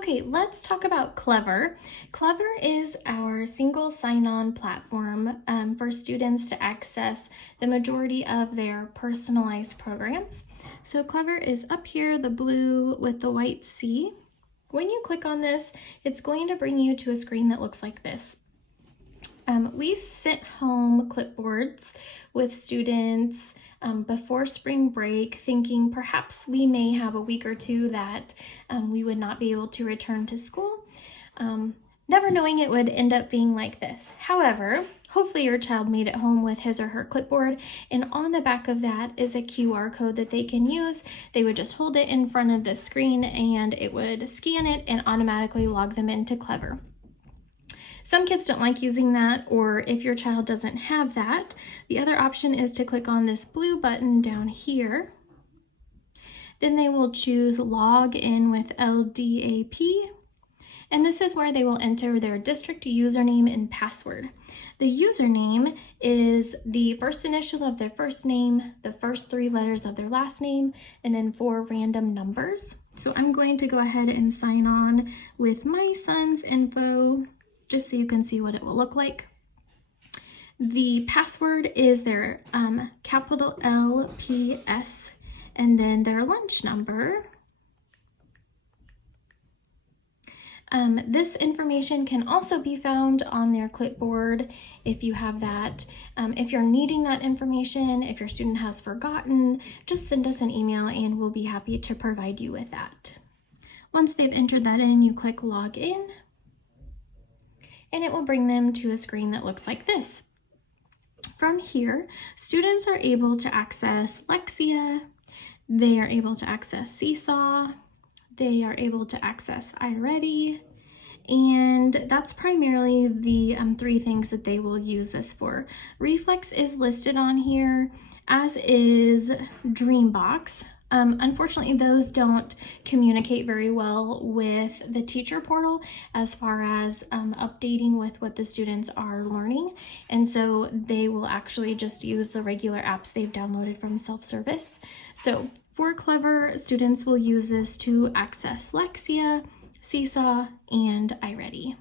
Okay, let's talk about Clever. Clever is our single sign-on platform for students to access the majority of their personalized programs. So Clever is up here, the blue with the white C. When you click on this, it's going to bring you to a screen that looks like this. We sent home clipboards with students before spring break, thinking perhaps we may have a week or two that we would not be able to return to school, never knowing it would end up being like this. However, hopefully your child made it home with his or her clipboard, and on the back of that is a QR code that they can use. They would just hold it in front of the screen and it would scan it and automatically log them into Clever. Some kids don't like using that, or if your child doesn't have that, the other option is to click on this blue button down here. Then they will choose Log In with LDAP, and this is where they will enter their district username and password. The username is the first initial of their first name, the first 3 letters of their last name, and then 4 random numbers. So I'm going to go ahead and sign on with my son's info, just so you can see what it will look like. The password is their capital LPS and then their lunch number. This information can also be found on their clipboard if you have that. If you're needing that information, if your student has forgotten, just send us an email and we'll be happy to provide you with that. Once they've entered that in, you click Log In, and it will bring them to a screen that looks like this. From here, students are able to access Lexia, they are able to access Seesaw, they are able to access iReady, and that's primarily the 3 things that they will use this for. Reflex is listed on here, as is Dreambox. Unfortunately, those don't communicate very well with the teacher portal as far as updating with what the students are learning. And so they will actually just use the regular apps they've downloaded from self-service. So for Clever, students will use this to access Lexia, Seesaw, and iReady.